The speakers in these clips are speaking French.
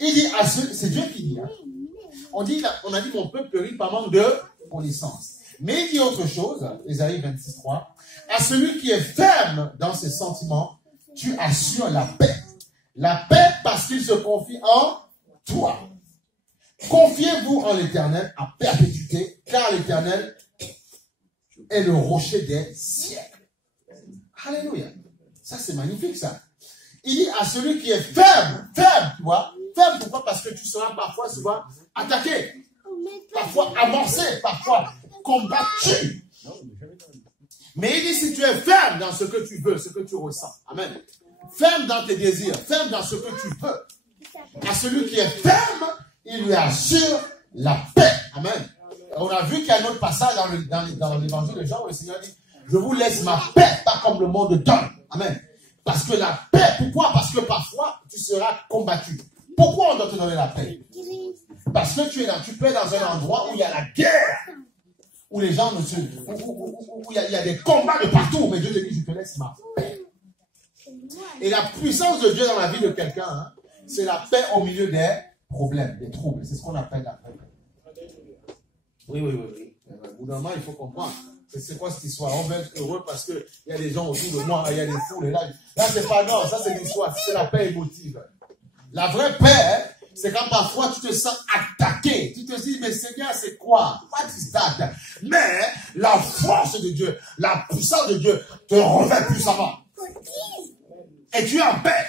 Il dit, c'est Dieu qui dit. Hein. On a dit, mon peuple périt par manque de connaissance. Mais il dit autre chose, Ésaïe 26:3. À celui qui est ferme dans ses sentiments, tu assures la paix. La paix parce qu'il se confie en toi. Confiez-vous en l'Éternel à perpétuité, car l'Éternel est le rocher des siècles. Alléluia. Ça, c'est magnifique, ça. Il dit à celui qui est ferme, tu vois. Ferme, pourquoi? Parce que tu seras parfois souvent attaqué, parfois amorcé, parfois combattu. Mais il dit, si tu es ferme dans ce que tu veux, ce que tu ressens. Amen. Ferme dans tes désirs, ferme dans ce que tu veux. À celui qui est ferme, il lui assure la paix. Amen. On a vu qu'il y a un autre passage dans l'évangile de Jean où le Seigneur dit, je vous laisse ma paix, pas comme le monde donne. Amen. Parce que la paix, pourquoi? Parce que parfois, tu seras combattu. Pourquoi on doit te donner la paix? Parce que tu peux être dans un endroit où il y a la guerre, où les gens ne se... où il y a des combats de partout, mais Dieu te dit, je te laisse ma paix. Et la puissance de Dieu dans la vie de quelqu'un, hein, c'est la paix au milieu des problèmes, des troubles. C'est ce qu'on appelle la paix. Oui. Au bout d'un moment, il faut comprendre. C'est quoi cette histoire? On va être heureux parce qu'il y a des gens autour de moi, il y a des foules. Et là, c'est pas non, ça c'est l'histoire, c'est la paix émotive. La vraie paix, c'est quand parfois tu te sens attaqué. Tu te dis, mais Seigneur, c'est quoi? What is that? Mais la force de Dieu, la puissance de Dieu te revêt puissamment. Et tu es en paix.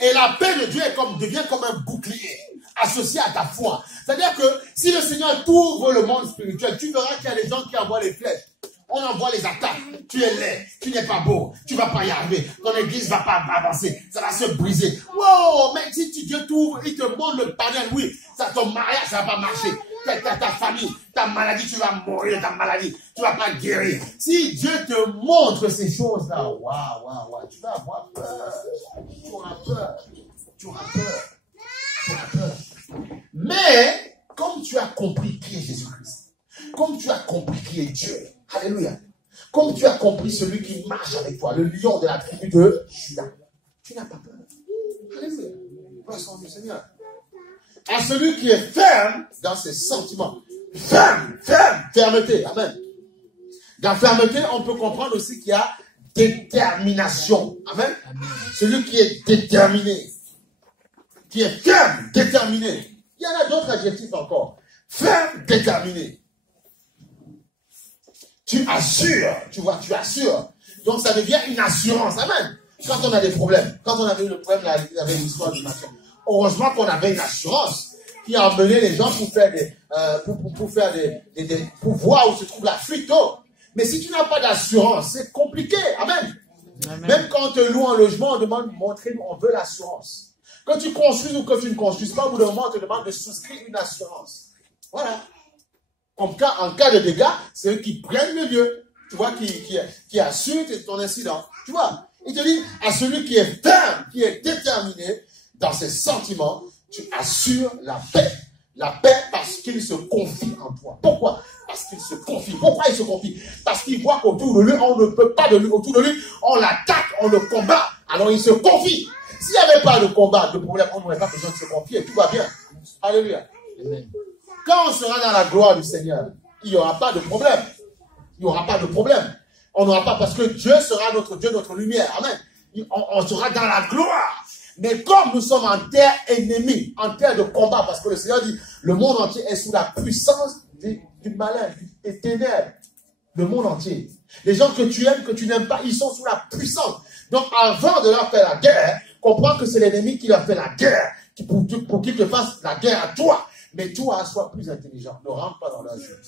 Et la paix de Dieu devient comme un bouclier associé à ta foi. C'est-à-dire que si le Seigneur t'ouvre le monde spirituel, tu verras qu'il y a des gens qui envoient les flèches. On envoie les attaques. Tu es laid, tu n'es pas beau, tu ne vas pas y arriver. Ton église ne va pas avancer, ça va se briser. Wow, mais si Dieu t'ouvre, il te montre le panel, oui, ton mariage, ça ne va pas marcher. Ta famille, ta maladie, tu vas mourir de ta maladie, tu ne vas pas guérir. Si Dieu te montre ces choses-là, waouh, tu vas avoir peur. Tu auras peur. Mais, comme tu as compris qui est Jésus-Christ, comme tu as compris qui est Dieu, alléluia, comme tu as compris celui qui marche avec toi, le lion de la tribu de Juda, tu n'as pas peur. Alléluia. Passons du Seigneur. À celui qui est ferme dans ses sentiments. Fermeté. Amen. Dans fermeté, on peut comprendre aussi qu'il y a détermination. Amen. Celui qui est déterminé. Qui est ferme, déterminé. Il y en a d'autres adjectifs encore. Ferme, déterminé. Tu assures, tu vois, tu assures. Donc ça devient une assurance. Amen. Quand on a des problèmes, quand on avait eu le problème avec l'histoire du matin, heureusement qu'on avait une assurance qui a emmené les gens pour faire pour voir où se trouve la fuite d'eau. Mais si tu n'as pas d'assurance, c'est compliqué. Amen. Amen. Même quand on te loue un logement, on demande, on veut l'assurance. Quand tu construis ou que tu ne construis pas, au bout d'un moment, on te demande de souscrire une assurance. Voilà. En cas de dégâts, c'est eux qui prennent le lieu. Tu vois, qui assurent ton incident. Tu vois, il te dit, à celui qui est ferme, qui est déterminé dans ses sentiments, tu assures la paix. La paix parce qu'il se confie en toi. Pourquoi? Parce qu'il se confie. Pourquoi il se confie? Parce qu'il voit qu'autour de lui, on ne peut pas de lui. Autour de lui, on l'attaque, on le combat. Alors il se confie. S'il n'y avait pas de combat, de problème, on n'aurait pas besoin de se confier. Tout va bien. Alléluia. Amen. Quand on sera dans la gloire du Seigneur, il n'y aura pas de problème. Il n'y aura pas de problème. On n'aura pas, parce que Dieu sera notre Dieu, notre lumière. Amen. On sera dans la gloire. Mais comme nous sommes en terre ennemie, en terre de combat, parce que le Seigneur dit, le monde entier est sous la puissance du malin, des ténèbres. Le monde entier. Les gens que tu aimes, que tu n'aimes pas, ils sont sous la puissance. Donc avant de leur faire la guerre, comprends que c'est l'ennemi qui leur fait la guerre, pour qu'il te fasse la guerre à toi. Mais toi, sois plus intelligent. Ne rentre pas dans la jeu.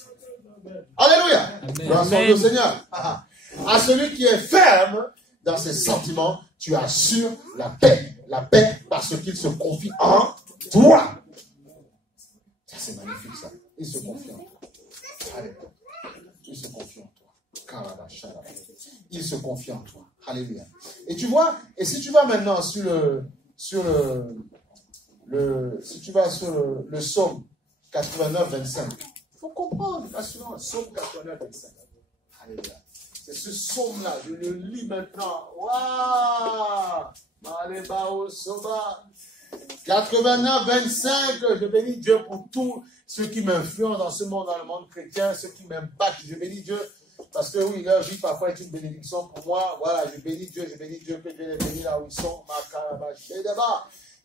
Alléluia. Gloire au Seigneur. À celui qui est ferme dans ses sentiments, tu assures la paix. La paix parce qu'il se confie en toi. Ça, c'est magnifique, ça. Il se confie en toi. Alléluia. Il se confie en toi. Il se confie en toi. Alléluia. Et tu vois, et si tu vas maintenant si tu vas sur le psaume 89, 25, il faut comprendre l'assurance. Psaume 89, 25. Alléluia. C'est ce psaume-là, je le lis maintenant. Waouh! 89, 25, je bénis Dieu pour tous ceux qui m'influencent dans ce monde, dans le monde chrétien, ceux qui m'impactent, je bénis Dieu. Parce que oui, leur vie parfois est une bénédiction pour moi. Voilà, je bénis Dieu, que Dieu les bénisse là où ils sont.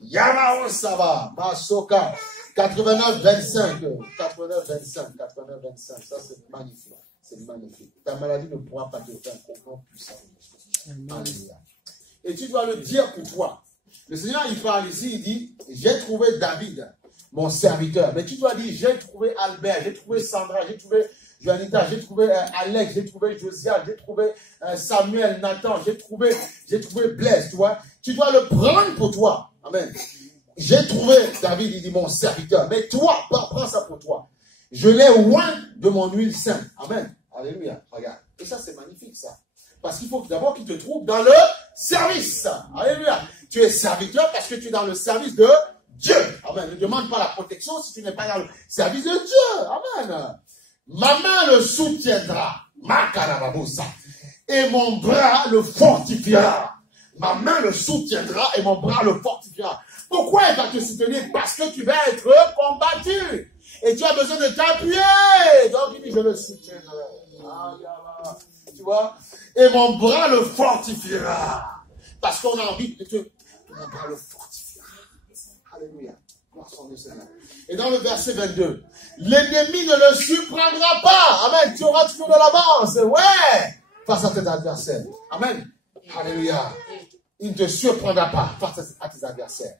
Yamao Sava, Masoka, 89, 25, 89, 25, 89, 25, ça c'est magnifique, c'est magnifique. Ta maladie ne pourra pas te faire un nom puissant. Alléluia. Et tu dois le dire pour toi. Le Seigneur, il parle ici, il dit, j'ai trouvé David, mon serviteur. Mais tu dois dire, j'ai trouvé Albert, j'ai trouvé Sandra, j'ai trouvé Joanita, j'ai trouvé Alex, j'ai trouvé Josiah, j'ai trouvé Samuel, Nathan, j'ai trouvé Blaise, tu vois. Tu dois le prendre pour toi. Amen. J'ai trouvé David, il dit, mon serviteur. Mais toi, prends ça pour toi. Je l'ai oint de mon huile sainte. Amen. Alléluia. Regarde. Et ça, c'est magnifique, ça. Parce qu'il faut d'abord qu'il te trouve dans le service. Alléluia. Tu es serviteur parce que tu es dans le service de Dieu. Amen. Ne demande pas la protection si tu n'es pas dans le service de Dieu. Amen. Ma main le soutiendra. Ma carababosa. Et mon bras le fortifiera. Ma main le soutiendra et mon bras le fortifiera. Pourquoi il va te soutenir? Parce que tu vas être combattu. Et tu as besoin de t'appuyer. Donc il dit, je le soutiendrai. Tu vois? Et mon bras le fortifiera. Parce qu'on a envie de te... Mon bras le fortifiera. Alléluia. Et dans le verset 22, l'ennemi ne le surprendra pas. Amen. Tu auras toujours de l'avance. Ouais. Face à tes adversaires. Amen. Alléluia. Il ne te surprendra pas face à tes adversaires.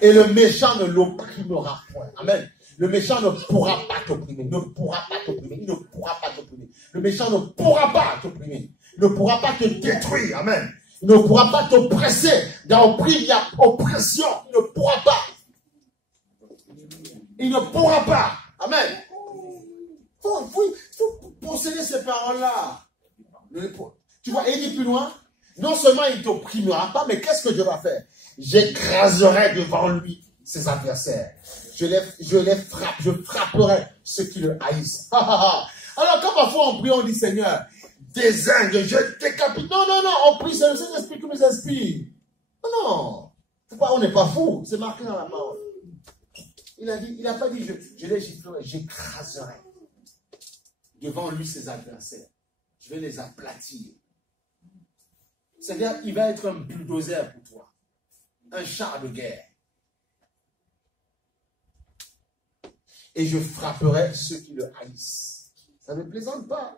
Et le méchant ne l'opprimera point. Amen. Le méchant ne pourra pas t'opprimer. Ne pourra pas t'opprimer. Il ne pourra pas t'opprimer. Le méchant ne pourra pas t'opprimer. Il ne pourra pas te détruire. Amen. Il ne pourra pas t'oppresser. Dans l'opprimé, il y a oppression. Il ne pourra pas. Il ne pourra pas. Amen. Il faut posséder ces paroles-là. Tu vois, et il dit plus loin, non seulement il ne t'opprimera pas, mais qu'est-ce que Dieu va faire? J'écraserai devant lui ses adversaires. Je frapperai ceux qui le haïssent. Alors, quand parfois on prie, on dit, Seigneur, désingue, je décapite. Non, on prie, c'est le Saint-Esprit qui nous inspire. Non. On n'est pas fou. C'est marqué dans la parole. Il n'a pas dit, je les giflerai, j'écraserai devant lui ses adversaires. Je vais les aplatir. C'est-à-dire, il va être un bulldozer pour toi. Un char de guerre. Et je frapperai ceux qui le haïssent. Ça ne plaisante pas.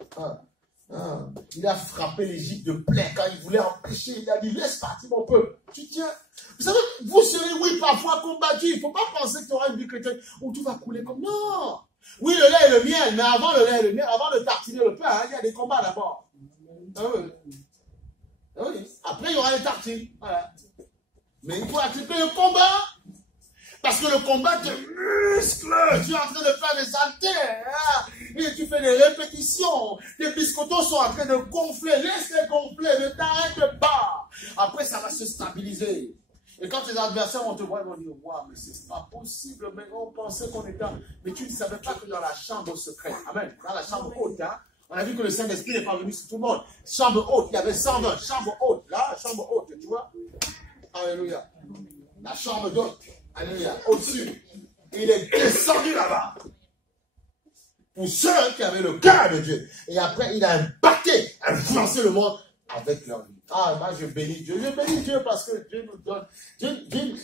Il a frappé l'Égypte de plein quand il voulait empêcher. Il a dit, laisse partir mon peuple. Tu tiens. Vous savez, vous serez, oui, parfois combattu. Il ne faut pas penser que tu auras une vie chrétienne où tout va couler comme... Non. Oui, le lait et le miel, mais avant le lait et le miel, avant de tartiner le pain, il y a des combats d'abord. Oui. Après, il y aura les tartines. Voilà. Mais il faut accepter le combat. Parce que le combat te muscle. Tu es en train de faire des haltères. Et tu fais des répétitions. Tes biscottos sont en train de gonfler. Laisse-les gonfler. Ne t'arrête pas. Après, ça va se stabiliser. Et quand tes adversaires vont te voir, ils vont dire, waouh, mais c'est pas possible. Mais on pensait qu'on était... Mais tu ne savais pas que dans la chambre secrète. Amen. Dans la chambre haute, on a vu que le Saint-Esprit n'est pas venu sur tout le monde. Chambre haute, il y avait 120. Chambre haute, là, chambre haute, tu vois. Alléluia. La chambre d'hôte. Alléluia. Au-dessus. Il est descendu là-bas. Pour ceux qui avaient le cœur de Dieu. Et après, il a impacté, influencé le monde avec leur vie. Moi, je bénis Dieu. Je bénis Dieu parce que Dieu nous donne.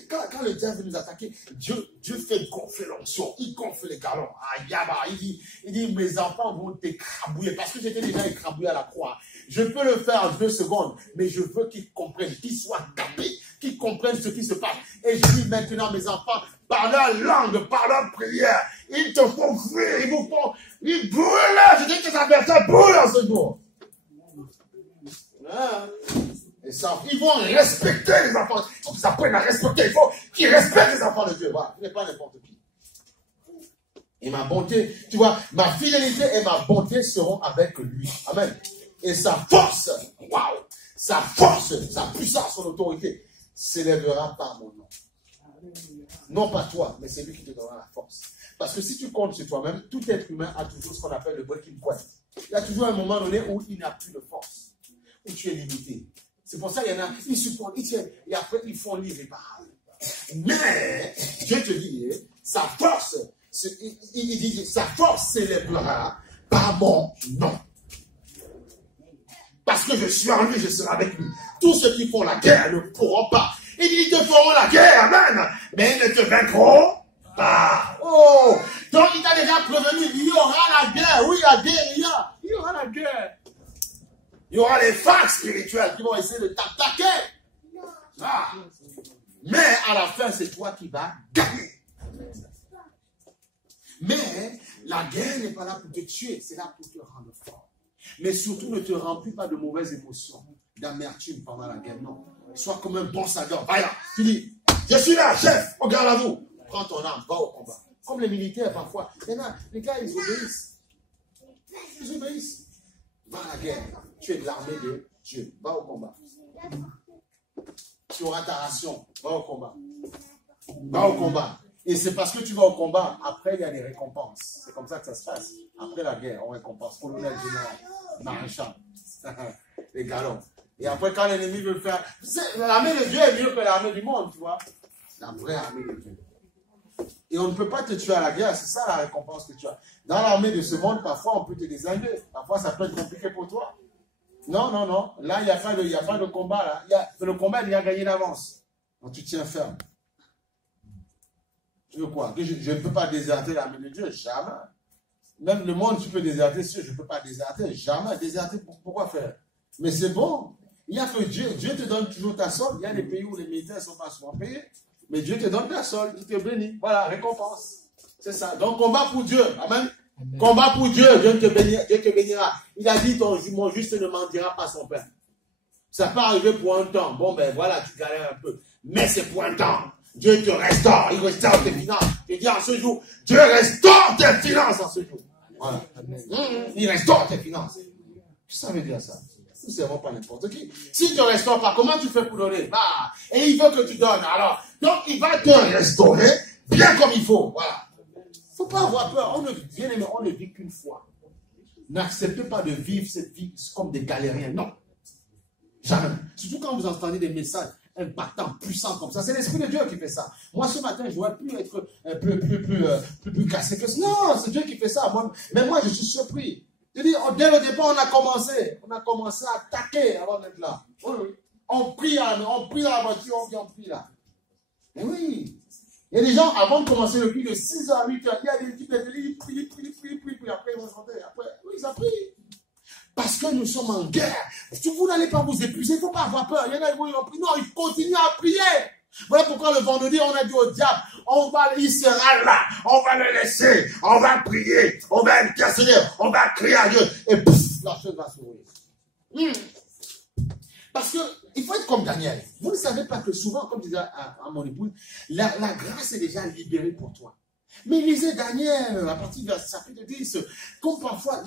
Quand le diable veut nous attaquer, Dieu fait gonfler l'onction. Il gonfle les galons. Il dit, mes enfants vont t'écrabouiller. Parce que j'étais déjà écrabouillé à la croix. Je peux le faire en 2 secondes. Mais je veux qu'ils comprennent, qu'ils soient capés, qu'ils comprennent ce qui se passe. Et je dis maintenant, mes enfants, par leur langue, par leur prière, ils te font fuir. Ils brûlent. Je dis que tes adversaires brûlent en ce jour. Et ça, ils vont respecter les enfants. Il faut qu'ils apprennent à respecter. Il faut qu'ils respectent les enfants de Dieu. Voilà, il n'est pas n'importe qui. Et ma bonté, tu vois, ma fidélité et ma bonté seront avec lui. Amen. Et sa force, waouh, sa force, sa puissance, son autorité s'élèvera par mon nom. Non pas toi, mais c'est lui qui te donnera la force. Parce que si tu comptes sur toi-même, tout être humain a toujours ce qu'on appelle le breaking point. Il y a toujours un moment donné où il n'a plus de force. Où tu es limité. C'est pour ça qu'il y en a, ils supportent, ils tiennent, et après ils font l'irréparable. Mais, je te dis, sa force, il dit, sa force s'élèvera par mon nom. Parce que je suis en lui, je serai avec lui. Tous ceux qui font la guerre ne pourront pas. Il dit, ils te feront la guerre, amen. Mais ils ne te vaincront pas. Oh! Donc il t'a déjà prévenu, il y aura la guerre. Oui, la guerre, il y aura la guerre. Il y aura les facs spirituels qui vont essayer de t'attaquer. Ah. Mais à la fin, c'est toi qui vas gagner. Mais la guerre n'est pas là pour te tuer, c'est là pour te rendre fort. Mais surtout, ne te remplis pas de mauvaises émotions, d'amertume pendant la guerre. Non. Sois comme un bon soldat. Voilà, tu dis, je suis là, chef, regarde à vous. Prends ton arme, va au combat. Comme les militaires parfois. Les gars, ils obéissent. Ils obéissent. Va à la guerre. Tu es de l'armée de Dieu. Va au combat. Tu auras ta ration. Va au combat. Va au combat. Et c'est parce que tu vas au combat, après il y a des récompenses. C'est comme ça que ça se passe. Après la guerre, on récompense. Colonel, général, maréchal, les galons. Et après, quand l'ennemi veut faire... L'armée de Dieu est mieux que l'armée du monde, tu vois. La vraie armée de Dieu. Et on ne peut pas te tuer à la guerre, c'est ça la récompense que tu as. Dans l'armée de ce monde, parfois on peut te désinguer. Parfois ça peut être compliqué pour toi. Non, non, non. Là, il n'y a pas de combat. Là. Le combat, il y a gagné d'avance. Donc tu tiens ferme. Tu veux quoi? Que je ne peux pas déserter l'armée de Dieu? Jamais. Même le monde, tu peux déserter, je ne peux pas déserter. Jamais. Déserter, pourquoi faire? Mais c'est bon. Il y a que Dieu te donne toujours ta solde. Il y a des pays où les militaires ne sont pas souvent payés. Mais Dieu te donne ta solde, il te bénit. Voilà, récompense. C'est ça. Donc, combat pour Dieu. Amen. Amen. Combat pour Dieu. Dieu te bénira. Il a dit, mon juste ne mendira pas son pain. Ça peut arriver pour un temps. Bon, ben voilà, tu galères un peu. Mais c'est pour un temps. Dieu te restaure. Il restaure tes finances. Je dis en ce jour, Dieu restaure tes finances en ce jour. Voilà. Il restaure tes finances. Qu'est-ce que ça veut dire ça? Nous ne servons pas n'importe qui. Si tu ne restaures pas, comment tu fais pour donner? Ah, et il veut que tu donnes. Alors, donc il va te restaurer bien comme il faut. Voilà. Il ne faut pas avoir peur. On ne vit qu'une fois. N'acceptez pas de vivre cette vie comme des galériens. Non. Jamais. Surtout quand vous entendez des messages impactants, puissants comme ça. C'est l'Esprit de Dieu qui fait ça. Moi, ce matin, je n'aurais pu être plus cassé que ça. Non, c'est Dieu qui fait ça. Mais moi, je suis surpris. Je dis, dès le départ, on a commencé à attaquer avant d'être là. On prie dans la voiture, on prie là. Mais oui. Il y a des gens, avant de commencer le culte de 6h à 8h, il y a des types de prient, après ils vont chanter. Après, oui, ça prie. Parce que nous sommes en guerre. Vous n'allez pas vous épuiser, il ne faut pas avoir peur. Il y en a qui vont prier. Non, il continue à prier. Voilà pourquoi le vendredi, on a dit au diable, il sera là, on va le laisser, on va prier, on va intercéder, on va crier à Dieu, et pouf, la chose va s'ouvrir. Parce que, il faut être comme Daniel. Vous ne savez pas que souvent, comme je disais à mon épouse, la grâce est déjà libérée pour toi. Mais lisez Daniel, à partir du chapitre 10, comme parfois,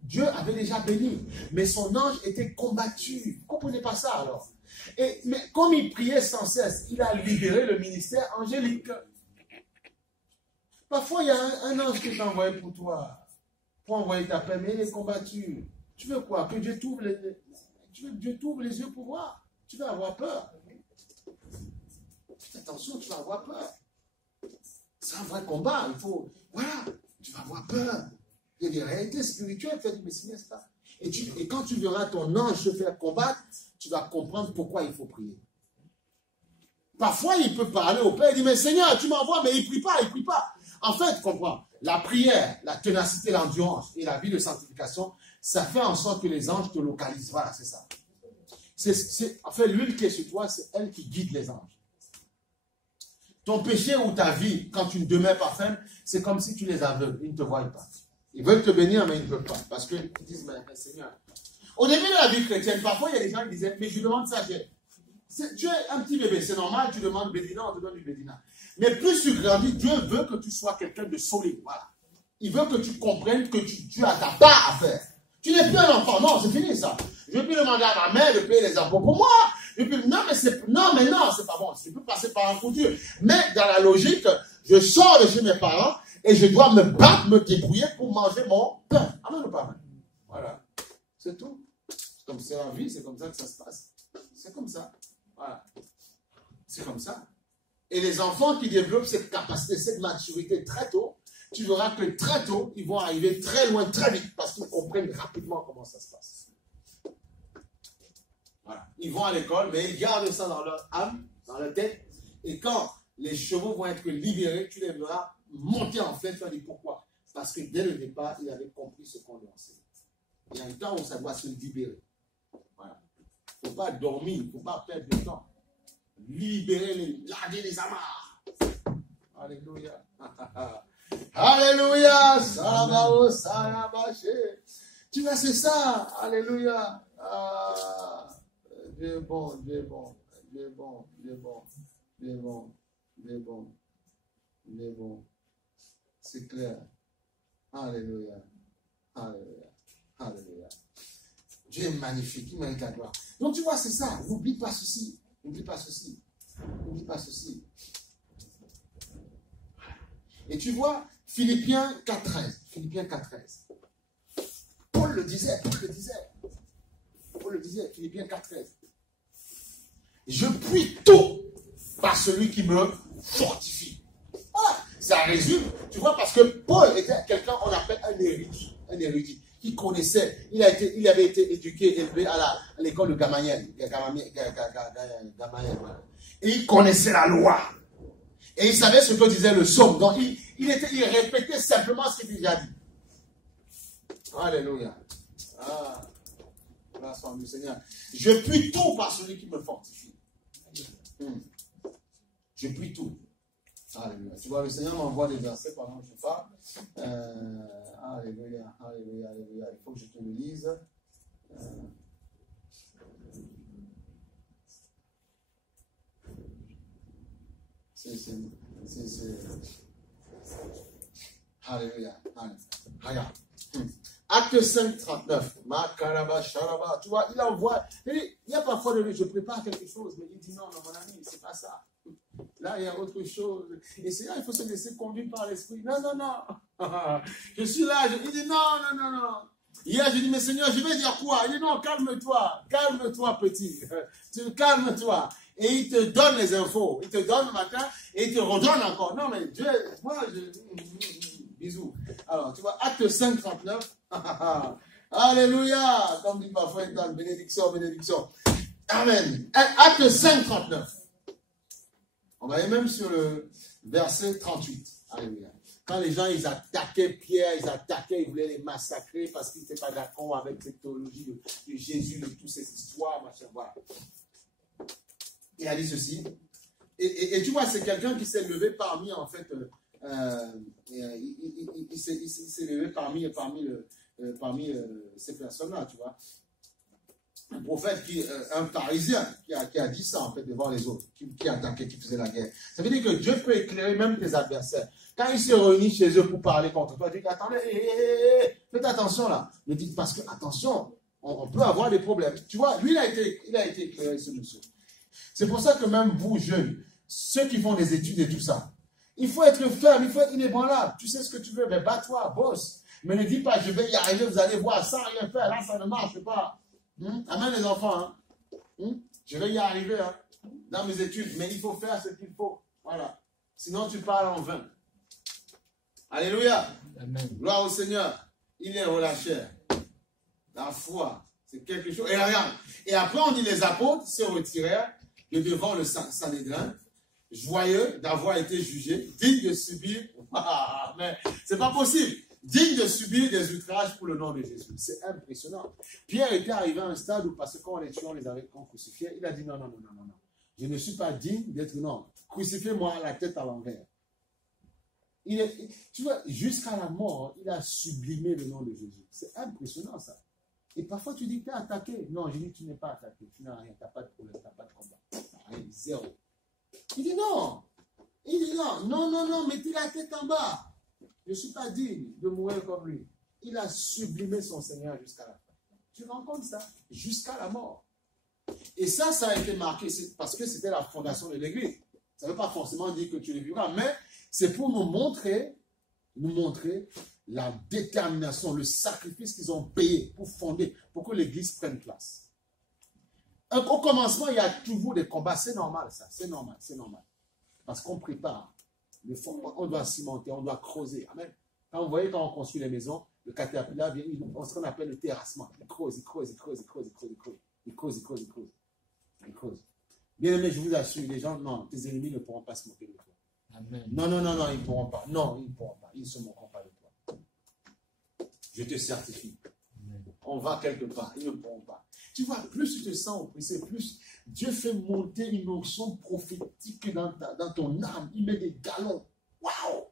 Dieu avait déjà béni, mais son ange était combattu. Vous ne comprenez pas ça alors? Mais comme il priait sans cesse, il a libéré le ministère angélique. Parfois, il y a un ange qui est envoyé pour toi, pour envoyer ta paix, mais il est combattu. Tu veux quoi? Que Dieu t'ouvre les yeux pour voir. Tu vas avoir peur. Faites attention, tu vas avoir peur. C'est un vrai combat. Il faut, voilà, tu vas avoir peur. Il y a des réalités spirituelles. Tu vas dire, mais c'est ça. Et quand tu verras ton ange se faire combattre, tu vas comprendre pourquoi il faut prier. Parfois, il peut parler au Père, il dit, mais Seigneur, tu m'envoies, mais il ne prie pas, il ne prie pas. En fait, comprends, la prière, la ténacité, l'endurance et la vie de sanctification, ça fait en sorte que les anges te localisent. Voilà, c'est ça. En fait, l'huile qui est sur toi, c'est elle qui guide les anges. Ton péché ou ta vie, quand tu ne demeures pas ferme, c'est comme si tu les aveugles, ils ne te voient pas. Ils veulent te bénir, mais ils ne peuvent pas. Parce qu'ils disent, mais Seigneur. Au début de la vie chrétienne, parfois, il y a des gens qui disaient, mais je demande ça, tu es un petit bébé, c'est normal, tu demandes bédina, on te donne du bédina. Mais plus tu grandis, Dieu veut que tu sois quelqu'un de solide. Voilà. Il veut que tu comprennes que tu as ta part à faire. Tu n'es plus un enfant. Non, c'est fini ça. Je peux demander à ma mère de payer les impôts pour moi. Non, mais c'est pas bon. Je peux passer par un coup de Dieu. Mais dans la logique, je sors de chez mes parents et je dois me battre, me débrouiller pour manger mon pain. Amen ou pas amen? Voilà. C'est tout. Comme c'est la vie, c'est comme ça que ça se passe. C'est comme ça. Voilà. C'est comme ça. Et les enfants qui développent cette capacité, cette maturité très tôt, tu verras que très tôt, ils vont arriver très loin, très vite, parce qu'ils comprennent rapidement comment ça se passe. Voilà. Ils vont à l'école, mais ils gardent ça dans leur âme, dans leur tête. Et quand les chevaux vont être libérés, tu les verras monter en flèche. Tu vas dire pourquoi? Parce que dès le départ, il avait compris ce qu'on lui enseigne. Il y a un temps où ça doit se libérer. Voilà. Il ne faut pas dormir, il ne faut pas perdre de temps. Libérer, larguer les amarres. Alléluia. Alléluia. Salabao, salabaché. Tu vois, c'est ça. Alléluia. Ah, Dieu est bon, Dieu est bon, Dieu est bon, Dieu est bon, Dieu est bon, Dieu est bon, Dieu est bon. C'est clair. Alléluia. Alléluia. Alléluia. Dieu est magnifique, il mérite la gloire. Donc tu vois, c'est ça. N'oublie pas ceci. N'oublie pas ceci. N'oublie pas ceci. Et tu vois, Philippiens 4.13. Philippiens 4.13. Paul le disait, Philippiens 4.13. Je puis tout par celui qui me fortifie. Voilà, ça résume, tu vois, parce que Paul était quelqu'un qu'on appelle un érudit, qui connaissait, il avait été éduqué, élevé à l'école de Gamaliel, voilà. Et il connaissait la loi. Et il savait ce que disait le psaume. Donc il répétait simplement ce qu'il a dit. Alléluia. Ah, grâce à Dieu Seigneur. Je puis tout par celui qui me fortifie. Je puis tout. Alléluia. Tu vois, le Seigneur m'envoie des versets pendant que je parle. Alléluia, alléluia, alléluia. Il faut que je te le lise. Alléluia. Regarde. Acte 5, 39. Tu vois, il envoie. Il y a parfois, je prépare quelque chose, mais il dit non, mon ami, c'est pas ça. Là, il y a autre chose. Et c'est là, il faut se laisser conduire par l'esprit. Non. Je suis là, il dit non. Hier, je dis, mais Seigneur, je vais dire quoi? Il dit non, calme-toi, petit. Calme-toi. Et il te donne les infos. Il te donne le matin et il te redonne encore. Non, mais Dieu, moi, bisous. Alors, tu vois, acte 5, 39. Alléluia. Comme dit parfois, bénédiction. Amen. Acte 5, 39. On va aller même sur le verset 38. Alléluia. Quand les gens, ils attaquaient Pierre, ils voulaient les massacrer parce qu'ils n'étaient pas d'accord avec cette théologie de Jésus, de toutes ces histoires, machin, voilà. Il a dit ceci. Et tu vois, c'est quelqu'un qui s'est levé parmi, en fait, il s'est levé parmi ces personnes-là, tu vois. Un prophète, un pharisien qui a dit ça, en fait, devant les autres, qui attaquait, qui faisait la guerre. Ça veut dire que Dieu peut éclairer même tes adversaires. Quand ils se réunissent chez eux pour parler contre toi, tu dis, attendez, faites attention là. Ne dites parce que, attention, on peut avoir des problèmes. Tu vois, lui, il a été éclairé, ce monsieur. C'est pour ça que même vous, jeunes, ceux qui font des études et tout ça, il faut être ferme, il faut être inébranlable. Tu sais ce que tu veux, mais bats-toi, bosse. Mais ne dis pas, je vais y arriver, vous allez voir, sans rien faire, là, ça ne marche pas. Amen les enfants. Je vais y arriver dans mes études, mais il faut faire ce qu'il faut. Voilà. Sinon, tu parles en vain. Alléluia. Amen. Gloire au Seigneur. Il est relâché. La foi, c'est quelque chose. Et regarde. Et après, on dit les apôtres se retirèrent de devant le Sanhédrin, joyeux d'avoir été jugés, dignes de subir. Mais c'est pas possible. Digne de subir des outrages pour le nom de Jésus. C'est impressionnant. Pierre était arrivé à un stade où, parce qu'on les tuait, on les avait crucifiés, il a dit non. Je ne suis pas digne d'être, non. Crucifiez-moi la tête à l'envers. Tu vois, jusqu'à la mort, il a sublimé le nom de Jésus. C'est impressionnant ça. Et parfois tu dis que tu es attaqué. Non, je dis que tu n'es pas attaqué. Tu n'as rien, tu n'as pas de problème, tu n'as pas de combat. Rien, zéro. Il dit non. Non, mettez la tête en bas. Je ne suis pas digne de mourir comme lui. Il a sublimé son Seigneur jusqu'à la fin. Tu rends compte ça? Jusqu'à la mort. Et ça a été marqué parce que c'était la fondation de l'Église. Ça ne veut pas forcément dire que tu le vivras, mais c'est pour nous montrer la détermination, le sacrifice qu'ils ont payé pour fonder, pour que l'Église prenne place. Au commencement, il y a toujours des combats. C'est normal, ça. C'est normal. Parce qu'on prépare. Le fond, on doit cimenter, on doit creuser. Amen. Quand vous voyez, quand on construit les maisons, le caterpillar vient, ce qu'on appelle le terrassement. Il creuse, il creuse, il creuse, il creuse, il creuse, il creuse. Il creuse, il creuse, il creuse. Il creuse. Bien aimé, je vous assure, les gens, non, tes ennemis ne pourront pas se moquer de toi. Amen. Non, non, non, non, ils ne pourront pas. Non, ils ne pourront pas. Ils ne se moqueront pas de toi. Je te certifie. Amen. On va quelque part, ils ne pourront pas. Tu vois, plus tu te sens oppressé, plus Dieu fait monter une notion prophétique dans ton âme. Il met des galons. Waouh!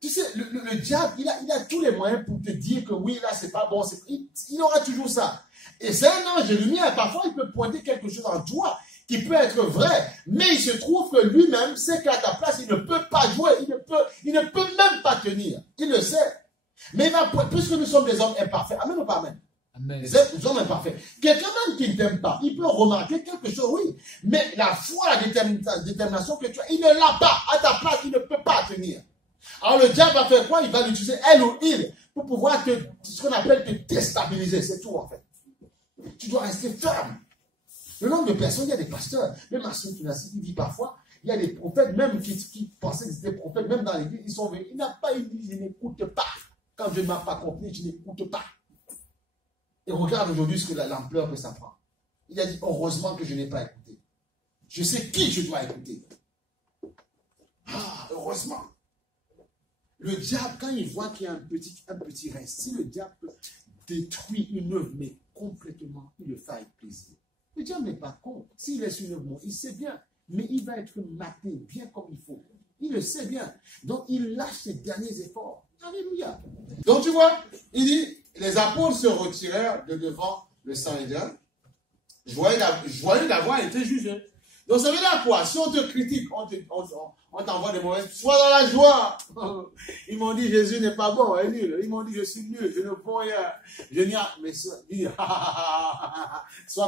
Tu sais, le diable, il a tous les moyens pour te dire que oui, là, c'est pas bon. Il aura toujours ça. Et c'est un ange de lumière. Parfois, il peut pointer quelque chose en toi qui peut être vrai. Mais il se trouve que lui-même sait qu'à ta place, il ne peut pas jouer. Il ne peut même pas tenir. Il le sait. Mais il va, puisque nous sommes des hommes imparfaits. Amen ou pas amen? Amen. Les hommes imparfaits. Quelqu'un même qui ne t'aime pas, il peut remarquer quelque chose, oui. Mais la foi, la détermination que tu as, il ne l'a pas. À ta place, il ne peut pas tenir. Alors le diable va faire quoi? Il va l'utiliser, elle ou il, pour pouvoir ce qu'on appelle te déstabiliser. C'est tout en fait. Tu dois rester ferme. Le nombre de personnes, il y a des pasteurs, même à ceux qui dit parfois, il y a des prophètes, même qui pensaient que c'était prophètes, même dans l'église, ils sont venus. Il n'a pas dit, je n'écoute pas. Quand Dieu ne m'a pas compris, je n'écoute pas. Et regarde aujourd'hui ce que l'ampleur que ça prend. Il a dit, heureusement que je n'ai pas écouté. Je sais qui je dois écouter. Ah, heureusement. Le diable, quand il voit qu'il y a un petit reste, si le diable détruit une œuvre, mais complètement, il le fait avec plaisir. Le diable n'est pas con. S'il laisse une œuvre, il sait bien, mais il va être maté bien comme il faut. Il le sait bien. Donc, il lâche ses derniers efforts. Alléluia. Donc, tu vois, il dit, les apôtres se retirèrent de devant le Sanhédrin. Joyeux d'avoir été jugés. Donc, ça veut dire quoi? Si on te critique, on t'envoie des mauvaises, sois dans la joie. Ils m'ont dit, Jésus n'est pas bon, il est nul. Ils m'ont dit, je suis nul, je ne peux rien. Je n'y a, mais sois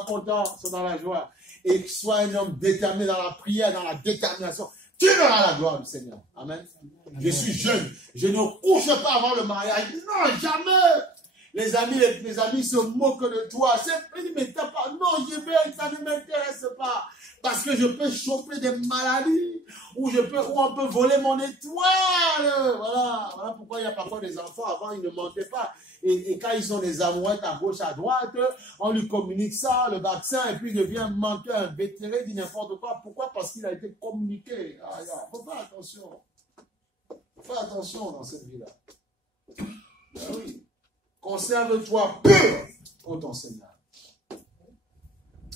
content, sois dans la joie. Et sois un homme déterminé dans la prière, dans la détermination. Tu verras la gloire du Seigneur. Amen. Amen. Je suis jeune, je ne couche pas avant le mariage. Non, jamais. Les amis se moquent de toi. Mais t'as pas, non, ça ne m'intéresse pas. Parce que je peux choper des maladies, ou on peut voler mon étoile. Voilà pourquoi il y a parfois des enfants, avant ils ne mentaient pas. Et quand ils sont des amourettes à gauche, à droite, on lui communique ça, le vaccin, et puis il devient menteur, invétéré, dit n'importe quoi. Pourquoi? Parce qu'il a été communiqué. Il faut faire attention. Fais attention dans cette vie-là. Ben oui. Conserve-toi pur pour ton Seigneur.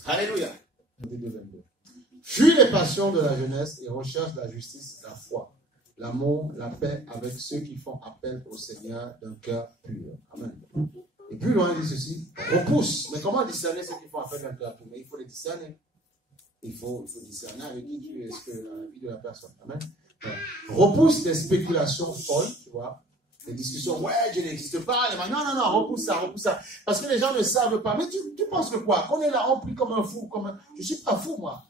Alléluia. 22. Fuis les passions de la jeunesse et recherche la justice, la foi, l'amour, la paix avec ceux qui font appel au Seigneur d'un cœur pur. Amen. Et plus loin, il dit ceci, repousse. Mais comment discerner ceux qui font appel d'un cœur pur? Mais il faut les discerner. Il faut discerner avec qui tu es, ce que la vie de la personne. Amen. Voilà. Repousse les spéculations folles, tu vois. Les discussions, ouais, Dieu n'existe pas. Non, repousse ça. Parce que les gens ne savent pas. Mais tu penses que quoi? Qu'on est là, on prie comme un fou. Je ne suis pas fou, moi.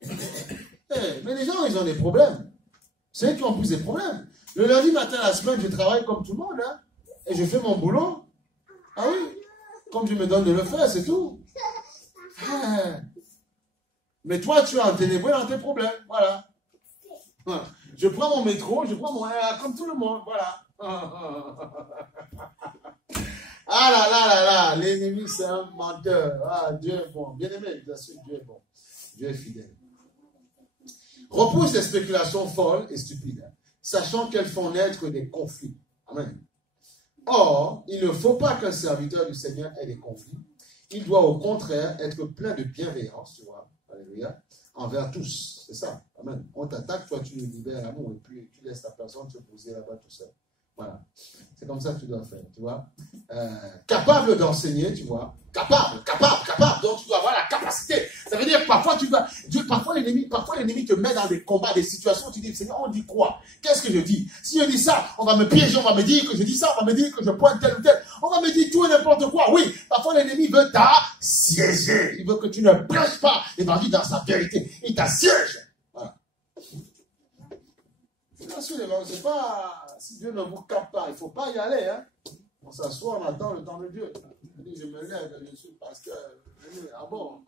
Mais les gens, ils ont des problèmes. C'est eux qui ont plus des problèmes. Le lundi matin, la semaine, je travaille comme tout le monde. Hein, et je fais mon boulot. Ah oui. Comme je me donne de le faire, c'est tout. Mais toi, tu es enténébré dans tes problèmes. Voilà. Je prends mon métro, comme tout le monde. Voilà. Ah là, l'ennemi c'est un menteur. Ah, Dieu est bon. Bien aimé, bien sûr, Dieu est bon. Dieu est fidèle. Repousse les spéculations folles et stupides, sachant qu'elles font naître des conflits. Amen. Or, il ne faut pas qu'un serviteur du Seigneur ait des conflits. Il doit au contraire être plein de bienveillance, tu vois. Alléluia. Envers tous. C'est ça. Amen. On t'attaque, toi tu libères l'amour et puis tu laisses ta personne se poser là-bas tout seul. Voilà. C'est comme ça que tu dois faire, tu vois. Capable d'enseigner, tu vois. Capable. Donc, tu dois avoir la capacité. Ça veut dire que parfois l'ennemi te met dans des combats, des situations où tu dis, Seigneur, on dit quoi? Qu'est-ce que je dis? Si je dis ça, on va me piéger, on va me dire que je dis ça, on va me dire que je pointe tel ou tel. On va me dire tout et n'importe quoi. Oui, parfois l'ennemi veut t'assiéger. Il veut que tu ne prêches pas l'évangile dans sa vérité. Il t'assiège. Voilà. Bien sûr, c'est pas... Si Dieu ne vous capte pas, il ne faut pas y aller. Hein. On s'assoit, on attend le temps de Dieu. Je me lève, je suis pasteur. Ah bon?